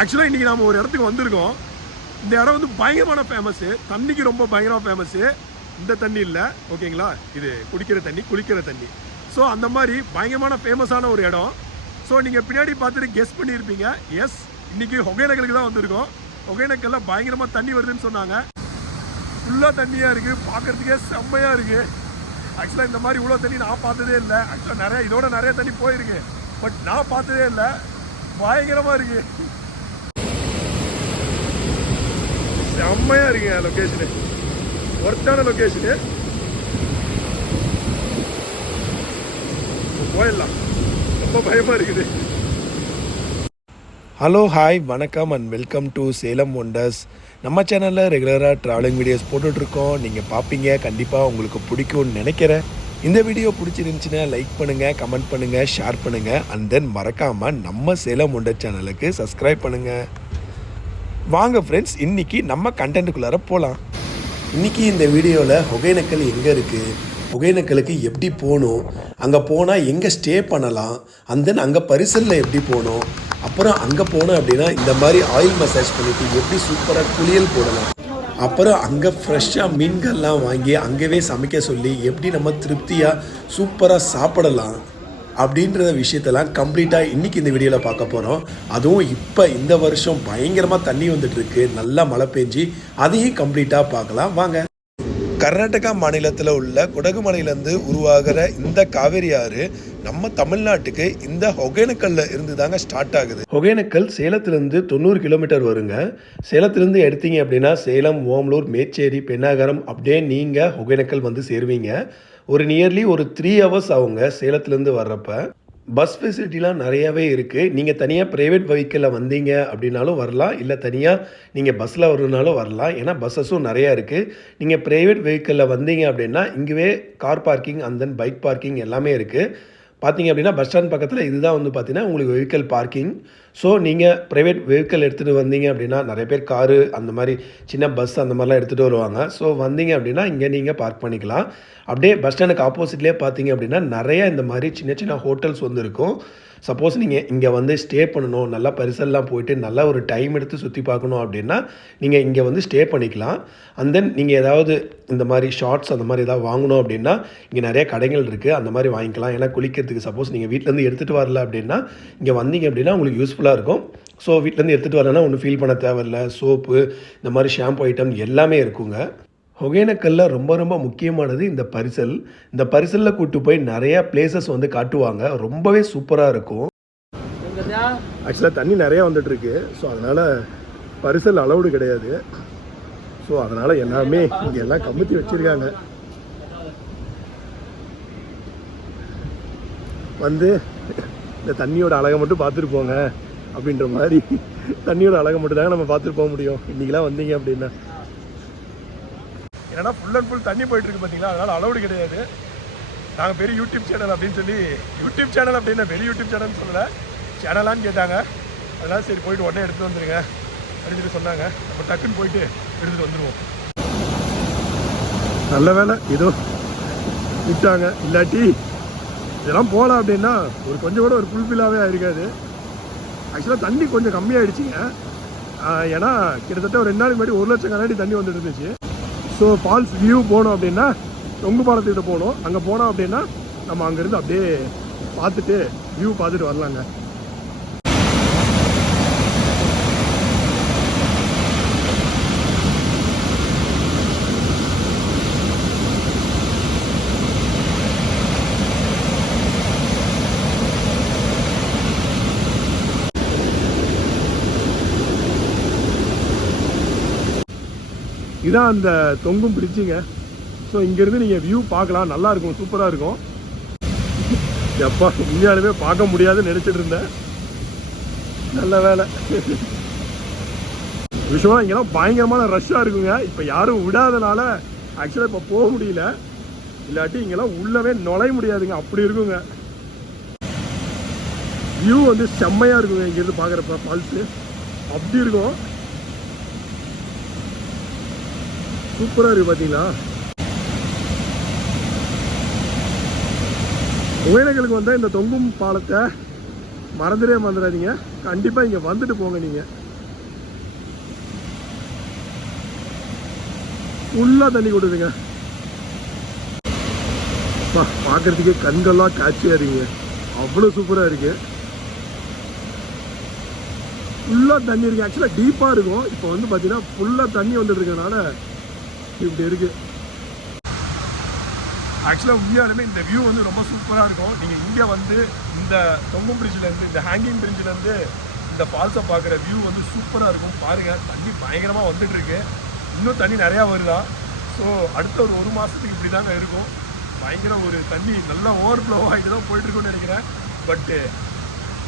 ஆக்சுவலாக இன்றைக்கி நாம் ஒரு இடத்துக்கு வந்திருக்கோம். இந்த இடம் வந்து பயங்கரமான ஃபேமஸ்ஸு தண்ணிக்கு ரொம்ப பயங்கரமாக ஃபேமஸ்ஸு இந்த தண்ணி இல்லை. ஓகேங்களா? இது குடிக்கிற தண்ணி குளிக்கிற தண்ணி. ஸோ அந்த மாதிரி பயங்கரமான ஃபேமஸான ஒரு இடம். ஸோ நீங்கள் பின்னாடி பார்த்துட்டு கெஸ் பண்ணியிருப்பீங்க எஸ் இன்றைக்கி ஒகேனக்கலுக்கு தான் வந்திருக்கோம். ஒகேனக்கல்ல பயங்கரமாக தண்ணி வருதுன்னு சொன்னாங்க. ஃபுல்லாக தண்ணியாக இருக்குது பார்க்கறதுக்கே செம்மையாக இருக்குது ஆக்சுவலாக இந்த மாதிரி இவ்வளோ தண்ணி நான் பார்த்ததே இல்லை. ஆக்சுவலாக நிறைய இதோட நிறைய தண்ணி போயிருக்கு. பட் நான் பார்த்ததே இல்லை. பயங்கரமாக இருக்குது செம்மையாக இருக்குங்க லொக்கேஷனு ஒர்த்தான லொக்கேஷனு போயிடலாம். ரொம்ப பயமாக இருக்குது. ஹலோ ஹாய் வணக்கம் and welcome to Salem wonders நம்ம சேனலில் ரெகுலராக ட்ராவலிங் வீடியோஸ் போட்டுட்ருக்கோம் நீங்கள் பார்ப்பீங்க கண்டிப்பாக உங்களுக்கு பிடிக்கும்னு நினைக்கிறேன். இந்த வீடியோ பிடிச்சிருந்துச்சின்னா லைக் பண்ணுங்கள் கமெண்ட் பண்ணுங்கள் ஷேர் பண்ணுங்கள் அண்ட் தென் மறக்காமல் நம்ம சேலம் ஒண்டர் சேனலுக்கு சப்ஸ்கிரைப் பண்ணுங்கள் வாங்க ஃப்ரெண்ட்ஸ் இன்னைக்கு நம்ம கண்டென்ட்டுக்குள்ளார போகலாம் இன்னைக்கு இந்த வீடியோவில் ஒகேனக்கல் எங்கே இருக்குது ஒகேனக்கலுக்கு எப்படி போகணும்? அங்கே போனால் எங்கே ஸ்டே பண்ணலாம்? அண்ட் தென் அங்கே பரிசலில் எப்படி போகணும்? அப்புறம் அங்கே போனோம் அப்படின்னா இந்த மாதிரி ஆயில் மசாஜ் பண்ணிவிட்டு எப்படி சூப்பராக குளியல் போடலாம்? அப்புறம் அங்கே ஃப்ரெஷ்ஷாக மீன்கள்லாம் வாங்கி அங்கேவே சமைக்க சொல்லி எப்படி நம்ம திருப்தியாக சூப்பராக சாப்பிடலாம்? அப்படின்ற விஷயத்தெல்லாம் கம்ப்ளீட்டாக இன்றைக்கி இந்த வீடியோவில் பார்க்க போகிறோம் அதுவும் இப்போ இந்த வருஷம் பயங்கரமாக தண்ணி வந்துட்டு இருக்கு. நல்லா மழை பெஞ்சு அதையும் கம்ப்ளீட்டாக பார்க்கலாம். வாங்க. கர்நாடகா மாநிலத்தில் உள்ள குடகுமலையிலேருந்து உருவாகிற இந்த காவேரி ஆறு நம்ம தமிழ்நாட்டுக்கு இந்த ஒகேனக்கல்ல இருந்து தாங்க ஸ்டார்ட் ஆகுது. ஒகேனக்கல் சேலத்திலேருந்து தொண்ணூறு கிலோமீட்டர் வருங்க. சேலத்திலேருந்து எடுத்தீங்க அப்படின்னா சேலம் ஓமலூர் மேச்சேரி பெண்ணாகரம் அப்படியே நீங்கள் ஒகேனக்கல் வந்து சேருவீங்க. ஒரு நியர்லி ஒரு த்ரீ ஹவர்ஸ் ஆகுங்க சேலத்துலேருந்து வர்றப்ப பஸ் ஃபெசிலிட்டிலாம் நிறையாவே இருக்குது நீங்கள் தனியாக ப்ரைவேட் வெஹிக்கிளில் வந்தீங்க அப்படின்னாலும் வரலாம். இல்லை தனியாக நீங்கள் பஸ்ஸில் வரணுனாலும் வரலாம். ஏன்னா பஸ்ஸஸும் நிறையா இருக்குது நீங்கள் ப்ரைவேட் வெஹிக்கிளில் வந்தீங்க அப்படின்னா இங்கேவே car parking and then bike parking எல்லாமே இருக்குது பார்த்தீங்க அப்படின்னா பஸ் ஸ்டாண்ட் பக்கத்தில் இதுதான் வந்து பார்த்தீங்கன்னா உங்களுக்கு வெஹிக்கல் பார்க்கிங் ஸோ நீங்கள் ப்ரைவேட் வெஹிக்கல் எடுத்துகிட்டு வந்தீங்க அப்படின்னா நிறைய பேர் காரு அந்த மாதிரி சின்ன பஸ் அந்த மாதிரிலாம் எடுத்துகிட்டு வருவாங்க. ஸோ வந்தீங்க அப்படின்னா இங்கே நீங்கள் பார்க் பண்ணிக்கலாம். அப்படியே பஸ் ஸ்டாண்டுக்கு ஆப்போசிட்லேயே பார்த்தீங்க அப்படின்னா நிறைய இந்த மாதிரி சின்ன சின்ன ஹோட்டல்ஸ் வந்து இருக்கும். சப்போஸ் நீங்கள் இங்கே வந்து ஸ்டே பண்ணணும் நல்லா பரிசல்லாம் போயிட்டு நல்லா ஒரு டைம் எடுத்து சுற்றி பார்க்கணும் அப்படின்னா நீங்கள் இங்கே வந்து ஸ்டே பண்ணிக்கலாம். அண்ட் தென் நீங்கள் ஏதாவது இந்த மாதிரி ஷார்ட்ஸ் அந்த மாதிரி ஏதாவது வாங்கணும் அப்படின்னா இங்கே நிறைய கடைகள் இருக்குது அந்த மாதிரி வாங்கிக்கலாம். ஏன்னா குளிக்கிறதுக்கு சப்போஸ் நீங்கள் வீட்டிலேருந்து எடுத்துகிட்டு வரல அப்படின்னா இங்கே வந்தீங்க அப்படின்னா உங்களுக்கு யூஸ்ஃபுல்லாக இருக்கும். ஸோ வீட்டிலேருந்து எடுத்துகிட்டு வரலன்னா ஒன்றும் ஃபீல் பண்ண தேவையில்ல. சோப்பு இந்த மாதிரி ஷாம்பு ஐட்டம் எல்லாமே இருக்குங்க. ஒகேனக்கல்ல ரொம்ப ரொம்ப முக்கியமானது இந்த பரிசல். இந்த பரிசலில் கூட்டு போய் நிறையா பிளேசஸ் வந்து காட்டுவாங்க. ரொம்பவே சூப்பராக இருக்கும். ஆக்சுவலாக தண்ணி நிறையா வந்துட்டு இருக்கு ஸோ அதனால் பரிசல் அலௌடு கிடையாது. ஸோ அதனால் எல்லாமே இங்கே எல்லாம் கமுத்தி வச்சுருக்காங்க. வந்து இந்த தண்ணியோட அழகை மட்டும் பார்த்துட்டு போங்க. அப்படின்ற மாதிரி தண்ணியோட அழகை மட்டும் தாங்க நம்ம பார்த்துட்டு போக முடியும். இன்றைக்கெலாம் வந்தீங்க அப்படின்னா. ஏன்னா ஃபுல் அண்ட் ஃபுல் தண்ணி போயிட்டு இருக்கு பார்த்தீங்களா அதனால் அலௌடு கிடையாது. நாங்கள் பெரிய யூடியூப் சேனல் அப்படின்னு சொல்லி யூடியூப் சேனல் அப்படின்னா பெரிய யூடியூப் சேனல்னு சொல்லலை. சேனலான்னு கேட்டாங்க. அதனால் சரி போயிட்டு உடனே எடுத்துகிட்டு வந்துருங்க. அப்படின்னு சொல்லி சொன்னாங்க. நம்ம டக்குன்னு போயிட்டு எடுத்துகிட்டு வந்துடுவோம் நல்ல வேலை. ஏதோ விட்டாங்க. இல்லாட்டி இதெல்லாம் போகலாம் அப்படின்னா ஒரு கொஞ்சம் கூட ஒரு ஃபுல்ஃபில்லாகவே இருக்காது ஆக்சுவலாக தண்ணி கொஞ்சம் கம்மியாயிடுச்சுங்க. ஏன்னா கிட்டத்தட்ட ஒரு ரெண்டு நாளைக்கு முன்னாடி ஒரு லட்சம் கண்ணாடி தண்ணி வந்துட்டு இருந்துச்சு. ஸோ ஃபால்ஸ் வியூ போனோம் அப்படின்னா தொங்கு பாலத்துக்கிட்ட போகணும் அங்கே போனோம் அப்படின்னா நம்ம அங்கேருந்து அப்படியே பார்த்துட்டு வியூ பார்த்துட்டு வரலாங்க. இதான் அந்த தொங்கும் பிரிட்ஜுங்க ஸோ இங்கேருந்து நீங்கள் வியூ பார்க்கலாம். நல்லா இருக்கும் சூப்பராக இருக்கும். எப்பா உண்மையாலுமே பார்க்க முடியாதுன்னு நினச்சிட்டு இருந்தேன். நல்ல வேலை. விஷயம் இங்கெல்லாம் பயங்கரமான ரஷ்ஷாக இருக்குங்க. இப்போ யாரும் விடாதனால ஆக்சுவலாக இப்போ போக முடியல. இல்லாட்டி இங்கெல்லாம் உள்ளவே நுழைய முடியாதுங்க. அப்படி இருக்குங்க. வியூ வந்து செம்மையாக இருக்குங்க இங்கேருந்து பார்க்குறப்ப ஃபால்ஸு அப்படி இருக்கும். சூப்பராக இருக்கு பார்த்தீங்களா ஒகேனக்கலுக்கு வந்தால் இந்த தொங்கும் பாலத்தை மறந்துடே மறந்துடாதீங்க. கண்டிப்பாக இங்கே வந்துட்டு போங்க நீங்கள் ஃபுல்லாக தண்ணி கொடுதுங்க பார்க்குறதுக்கே கண்கள்லாம் காட்சியாக இருக்குங்க. அவ்வளோ சூப்பராக இருக்குது ஃபுல்லாக தண்ணி இருக்குது ஆக்சுவலாக டீப்பாக இருக்கும். இப்போ வந்து பார்த்தீங்கன்னா ஃபுல்லாக தண்ணி வந்துட்டு இருக்கனால இப்படி இருக்கு. ஆக்சுவலாக உண்மையாலுமே இந்த வியூ வந்து ரொம்ப சூப்பராக இருக்கும். நீங்கள் இங்கே வந்து இந்த தொங்கும் பிரிட்ஜ்லேருந்து இந்த ஹேங்கிங் பிரிட்ஜ்லேருந்து இந்த ஃபால்ஸை பார்க்குற வியூ வந்து சூப்பராக இருக்கும். பாருங்கள் தண்ணி பயங்கரமாக வந்துட்டுருக்கு இன்னும் தண்ணி நிறையா வருதா? ஸோ அடுத்த ஒரு ஒரு மாதத்துக்கு இப்படி தாங்க இருக்கும். பயங்கர ஒரு தண்ணி நல்லா ஓவர் ஃப்ளோ ஆகிட்டு தான் போயிட்டுருக்கும்னு நினைக்கிறேன். பட்டு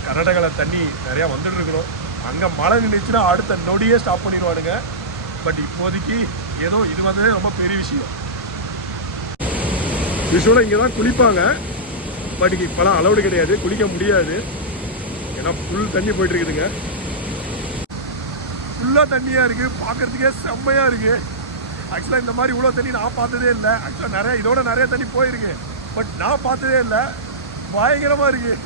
கர்நாடகாவில் தண்ணி நிறையா வந்துட்டு அங்கே மழை நின்றுச்சுன்னா அடுத்த நொடியே ஸ்டாப் பண்ணிடுவானுங்க. பட் இப்போதைக்கு ஏதோ இது மாதிரி ரொம்ப பெரிய விஷயம். யூஸ்வலாக இங்கே தான் குளிப்பாங்க. பட் இப்போலாம் அலௌடு கிடையாது. குளிக்க முடியாது. ஏன்னா ஃபுல் தண்ணி போயிட்டு இருக்குதுங்க ஃபுல்லாக தண்ணியாக இருக்குது பார்க்கறதுக்கே செம்மையாக இருக்குது ஆக்சுவலாக இந்த மாதிரி இவ்வளோ தண்ணி நான் பார்த்ததே இல்லை. ஆக்சுவலாக நிறைய இதோட நிறைய தண்ணி போயிருக்கு. பட் நான் பார்த்ததே இல்லை. பயங்கரமாக இருக்குது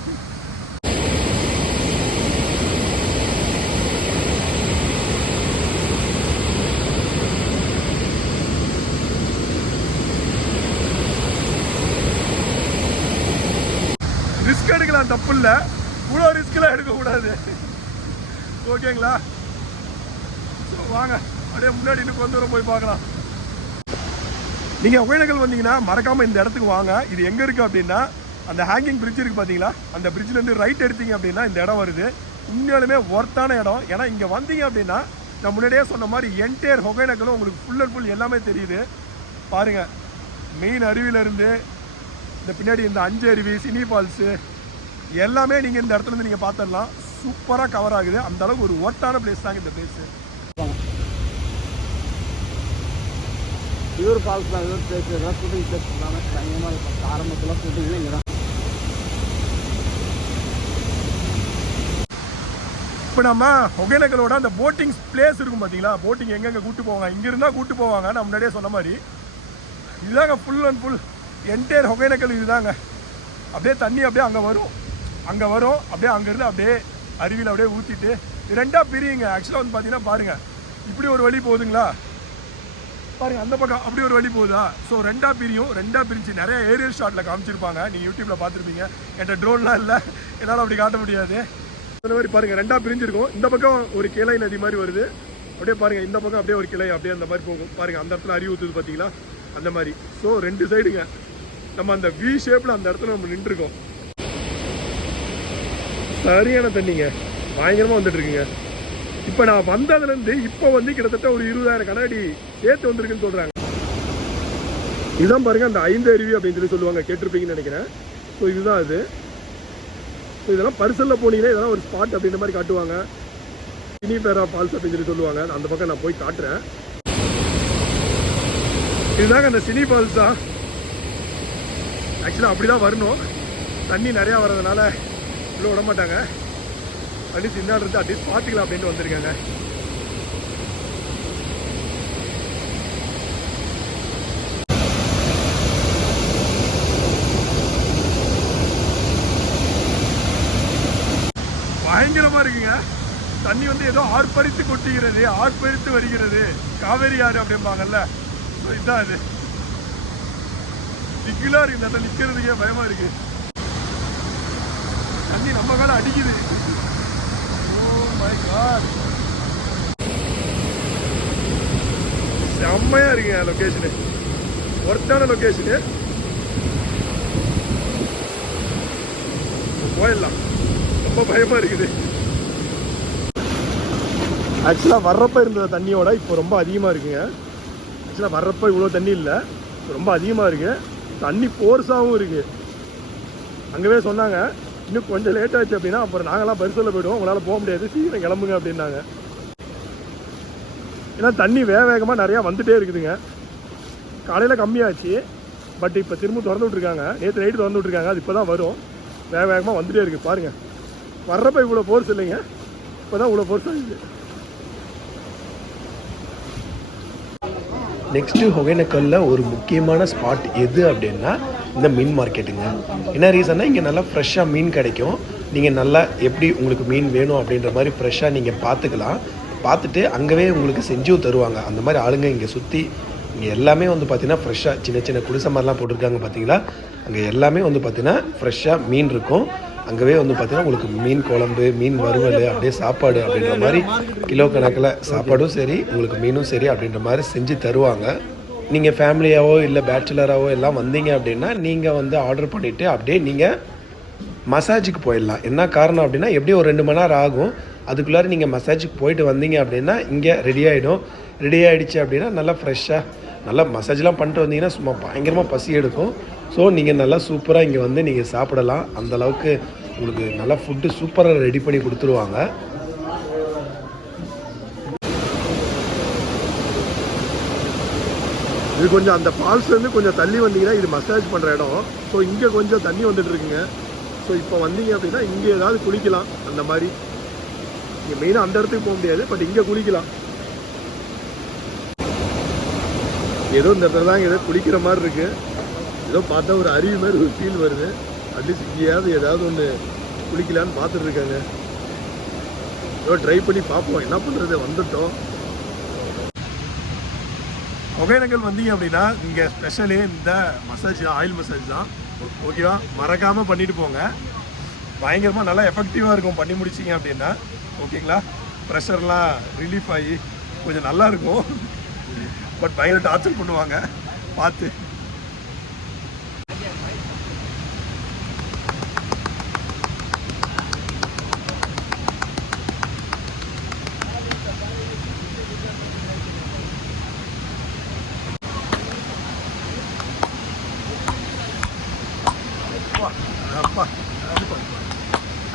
எடுக்கலாம் தப்பு இல்லை இவ்வளோ ரிஸ்க்லாம் எடுக்கக்கூடாது. ஓகேங்களா? ஸோ வாங்க. அப்படியே முன்னாடி இன்னும் கொஞ்சம் தூரம் போய் பார்க்கலாம். நீங்கள் ஒகேனக்கல் வந்தீங்கன்னா மறக்காமல் இந்த இடத்துக்கு வாங்க. இது எங்கே இருக்குது அப்படின்னா அந்த ஹேங்கிங் பிரிட்ஜ் இருக்குது பார்த்தீங்களா அந்த பிரிட்ஜ்லேருந்து ரைட் எடுத்தீங்க அப்படின்னா இந்த இடம் வருது. உண்மையாலுமே ஒர்த்தான இடம். ஏன்னா இங்கே வந்தீங்க அப்படின்னா நான் முன்னாடியே சொன்ன மாதிரி என்டையர் ஒகேனக்கலும் உங்களுக்கு ஃபுல் அண்ட் ஃபுல் எல்லாமே தெரியுது. பாருங்கள் மெயின் அருவியிலேருந்து இந்த பின்னாடி இந்த அஞ்சு அருவி சினி ஃபால்ஸு எல்லாமே நீங்கள் இந்த இடத்துல இருந்து நீங்கள் பார்த்துடலாம் சூப்பராக கவர் ஆகுது. அந்த அளவுக்கு ஒரு ஒர்த்தான பிளேஸ் தாங்க இந்த பிளேஸு பியூர் ஃபால்ஸ் தான். பியூர் பிளேஸ் இதெல்லாம் ஷூட்டிங் பிளேஸ் தான் பயங்கரமாக இருக்கும். ஆரம்பத்தில் ஷூட்டிங்லாம் இங்கே தான் இப்போ நம்ம ஒகேனக்கலோட அந்த போட்டிங் பிளேஸ் இருக்கும் பார்த்தீங்களா போட்டிங் எங்கெங்கே கூட்டு போவாங்க? இங்க இருந்தா கூட்டு போவாங்க நான் முன்னாடியே சொன்ன மாதிரி. இதுதாங்க full and full entire Hogenakkal இதுதாங்க. அப்படியே தண்ணி அப்படியே அங்கே வரும். அங்கே வரும் அப்படியே அங்கேருந்து அப்படியே அருவியில் அப்படியே ஊற்றிட்டு ரெண்டாக பிரியுங்க. ஆக்சுவலாக வந்து பார்த்தீங்கன்னா பாருங்கள் இப்படி ஒரு வழி போகுதுங்களா பாருங்கள் அந்த பக்கம் அப்படி ஒரு வழி போகுதா ஸோ ரெண்டாக பிரியும் ரெண்டாக பிரிஞ்சு நிறைய ஏரியல் ஷாட்டில் காமிச்சிருப்பாங்க. நீங்கள் யூடியூப்பில் பார்த்துருப்பீங்க. என்கிட்ட ட்ரோன்லாம் இல்லை. என்னால் அப்படி காட்ட முடியாது. அந்த மாதிரி பாருங்கள் ரெண்டாக பிரிஞ்சிருக்கும். இந்த பக்கம் ஒரு கிளை நதி மாதிரி வருது. அப்படியே பாருங்கள் இந்த பக்கம் அப்படியே ஒரு கிளை அப்படியே அந்த மாதிரி போகும். பாருங்கள் அந்த இடத்துல அருவி ஊற்றுது பார்த்தீங்களா அந்த மாதிரி. ஸோ ரெண்டு சைடுங்க நம்ம அந்த வி ஷேப்பில் அந்த இடத்துல நம்ம நின்றுருக்கோம். சரியான தண்ணிங்க. பயங்கரமாக வந்துட்டுருக்குங்க. இப்போ நான் வந்ததுலேருந்து இப்போ வந்து கிட்டத்தட்ட ஒரு இருபதாயிரம் கண்ணாடி சேர்த்து வந்திருக்குன்னு சொல்கிறாங்க இதுதான் பாருங்கள் அந்த ஐந்து அருவி அப்படின்னு சொல்லி சொல்லுவாங்க. கேட்டிருப்பீங்கன்னு நினைக்கிறேன். ஸோ இதுதான் அது. ஸோ இதெல்லாம் பரிசலில் போனீங்கன்னா இதெல்லாம் ஒரு ஸ்பாட் அப்படின்ற மாதிரி காட்டுவாங்க. சினி பேரா ஃபால்ஸ் அப்படின்னு சொல்லி சொல்லுவாங்க. அந்த பக்கம் நான் போய் காட்டுறேன். இதுதாங்க அந்த சினி ஃபால்ஸ் தான். ஆக்சுவலாக அப்படி தான் வரணும். தண்ணி நிறையா வர்றதுனால உள்ள விட மாட்டாங்க. அட்லீஸ்ட் இந்த இருந்து அட்லீஸ்ட் பார்த்துக்கலாம் அப்படின்ட்டு வந்திருக்காங்க. பயங்கரமா இருக்குங்க. தண்ணி வந்து ஏதோ ஆர்ப்பரித்து கொட்டுகிறது ஆர்ப்பரித்து வருகிறது. காவேரி ஆறு அப்படிம்பாங்கல்ல. So இதான் அது. திக்கிலா இருக்கு இந்த இடத்துல நிக்கிறதுக்கே பயமா இருக்கு. தண்ணி நம்ம மேல அடிக்குது. ஓ மை காட் செம்மையா இருக்குங்க லொகேஷனு ஒர்த்தான லொகேஷனு போயிடலாம். ரொம்ப பயமா இருக்குது. ஆக்சுவலாக வர்றப்ப இருந்த தண்ணியோட இப்போ ரொம்ப அதிகமாக இருக்குங்க. ஆக்சுவலாக வர்றப்ப இவ்வளோ தண்ணி இல்லை. ரொம்ப அதிகமாக இருக்குது தண்ணி ஃபோர்ஸாகவும் இருக்கு. அங்கவே சொன்னாங்க. இன்னும் கொஞ்சம் லேட் ஆச்சு அப்படின்னா அப்புறம் நாங்களாம் பரிசலில் போயிடுவோம். உங்களால் போக முடியாது. சீக்கிரம் கிளம்புங்க அப்படின்னாங்க. ஏன்னா தண்ணி வேக வேகமாக நிறையா வந்துகிட்டே இருக்குதுங்க. காலையில் கம்மியாச்சு. பட் இப்போ திரும்ப திறந்து விட்ருக்காங்க நேற்று நைட்டு திறந்து விட்ருக்காங்க அது இப்போ தான் வரும். வேக வேகமாக வந்துகிட்டே இருக்குது பாருங்கள் வர்றப்ப இவ்வளோ ஃபோர்ஸ் இல்லைங்க. இப்போ தான் இவ்வளோ ஃபோர்ஸ் ஆகுது. நெக்ஸ்ட்டு ஒகேனக்கல்ல ஒரு முக்கியமான ஸ்பாட் எது அப்படின்னா இந்த மீன் மார்க்கெட்டுங்க என்ன ரீசன்னா இங்கே நல்லா ஃப்ரெஷ்ஷாக மீன் கிடைக்கும். நீங்கள் நல்லா எப்படி உங்களுக்கு மீன் வேணும் அப்படின்ற மாதிரி ஃப்ரெஷ்ஷாக நீங்கள் பார்த்துக்கலாம் பார்த்துட்டு அங்கேவே உங்களுக்கு செஞ்சும் தருவாங்க. அந்த மாதிரி ஆளுங்க இங்கே சுற்றி இங்கே எல்லாமே வந்து பார்த்தீங்கன்னா ஃப்ரெஷ்ஷாக சின்ன சின்ன குடிசை மாதிரிலாம் போட்டிருக்காங்க பார்த்தீங்களா அங்கே எல்லாமே வந்து பார்த்தீங்கன்னா ஃப்ரெஷ்ஷாக மீன் இருக்கும். அங்கேவே வந்து பார்த்தீங்கன்னா உங்களுக்கு மீன் குழம்பு மீன் வறுவல் அப்படியே சாப்பாடு அப்படின்ற மாதிரி கிலோ கணக்கில் சாப்பாடும் சரி உங்களுக்கு மீனும் சரி அப்படின்ற மாதிரி செஞ்சு தருவாங்க. நீங்கள் ஃபேமிலியாவோ இல்லை பேச்சுலராகவோ எல்லாம் வந்தீங்க அப்படின்னா நீங்கள் வந்து ஆர்டர் பண்ணிவிட்டு அப்படியே நீங்கள் மசாஜுக்கு போயிடலாம். என்ன காரணம் அப்படின்னா எப்படியும் ஒரு ரெண்டு மணி நேரம் ஆகும் அதுக்குள்ளார நீங்கள் மசாஜுக்கு போயிட்டு வந்தீங்க அப்படின்னா இங்கே ரெடி ஆகிடும் ரெடி ஆகிடுச்சு அப்படின்னா நல்லா ஃப்ரெஷ்ஷாக நல்லா மசாஜ்லாம் பண்ணிட்டு வந்தீங்கன்னா சும்மா பயங்கரமாக பசி எடுக்கும். ஸோ நீங்கள் நல்லா சூப்பராக இங்கே வந்து நீங்கள் சாப்பிடலாம். அந்த அளவுக்கு உங்களுக்கு நல்லா ஃபுட்டு சூப்பராக ரெடி பண்ணி கொடுத்துருவாங்க. இது கொஞ்சம் அந்த ஃபால்ஸ்லேருந்து கொஞ்சம் தள்ளி வந்தீங்கன்னா இது மசாஜ் பண்ணுற இடம். ஸோ இங்கே கொஞ்சம் தண்ணி வந்துட்டு இருக்குங்க ஸோ இப்போ வந்தீங்க அப்படின்னா இங்கே ஏதாவது குளிக்கலாம். அந்த மாதிரி. இங்கே மெயினாக அந்த இடத்துக்கு போக முடியாது பட் இங்கே குளிக்கலாம். ஏதோ இந்த இடத்துல தான் ஏதோ குளிக்கிற மாதிரி இருக்கு. ஏதோ பார்த்தா ஒரு அருவி மாதிரி ஒரு ஃபீல் வருது. அட்லீஸ்ட் இங்கேயாவது ஏதாவது ஒன்று குளிக்கலான்னு பார்த்துட்டு இருக்காங்க. ஏதோ ட்ரை பண்ணி பார்ப்போம். என்ன பண்ணுறது வந்துட்டோம். ஒகேனக்கல் வந்தீங்க அப்படின்னா இங்கே ஸ்பெஷலே இந்த மசாஜ் தான் ஆயில் மசாஜ் தான். ஓகேவா மறக்காமல் பண்ணிட்டு போங்க. பயங்கரமாக நல்லா எஃபெக்டிவாக இருக்கும். பண்ணி முடிச்சிங்க அப்படின்னா ஓகேங்களா ப்ரெஷர்லாம் ரிலீஃப் ஆகி கொஞ்சம் நல்லா இருக்கும். பட் பயங்கர டார்ச்சர் பண்ணுவாங்க. பார்த்து அப்பா, அப்பா, அப்பா.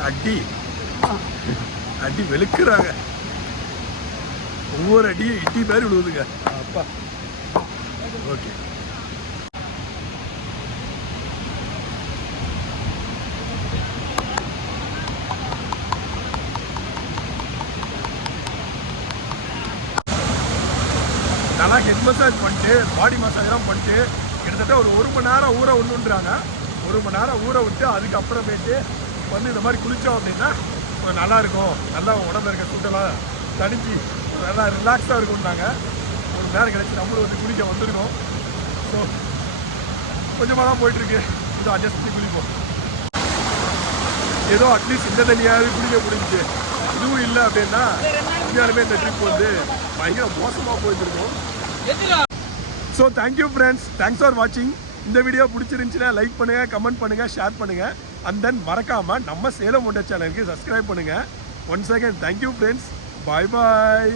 அடி. அடி வெளுக்கிறாங்க. ஒவ்வொரு அடியும் இட்டி மாதிரி விழுவுதுங்க. அப்பா. ஓகே. நல்லா ஹெட் மசாஜ் பண்ணிட்டு பாடி மசாஜ்லாம் பண்ணிட்டு கிட்டத்தட்ட ஒரு ஒரு மணி நேரம் ஊற விடணுன்றாங்க. ஒரு மணி நேரம் ஊற விட்டு அதுக்கப்புறமேட்டு வந்து இந்த மாதிரி குளித்தோம் அப்படின்னா கொஞ்சம் நல்லா இருக்கும் நல்லா உடம்பு இருக்க சுட்டெல்லாம் தடிஞ்சு நல்லா ரிலாக்ஸாக இருக்கும்னாங்க. ஒரு நேரம் கழிச்சு நம்மளும் வந்து குளிக்க வந்திருக்கோம். ஸோ கொஞ்சமாக தான் போயிட்டுருக்கு. இதோ அட்ஜஸ்ட் பண்ணி குளிப்போம். ஏதோ அட்லீஸ்ட் இந்த தண்ணியாவது குளிக்க முடிஞ்சு இதுவும் இல்லை அப்படின்னா உண்மையாலுமே இந்த ட்ரிப் வந்து பயங்கர மோசமாக போயிட்டுருக்கோம். So thank you friends thanks for வாட்சிங் இந்த வீடியோ பிடிச்சிருந்துச்சுன்னா லைக் பண்ணுங்கள் கமெண்ட் பண்ணுங்கள் ஷேர் பண்ணுங்கள் அண்ட் தென் மறக்காமல் நம்ம சேலம் ஒண்ட சேனலுக்கு சப்ஸ்கிரைப் பண்ணுங்கள் one second thank you friends bye bye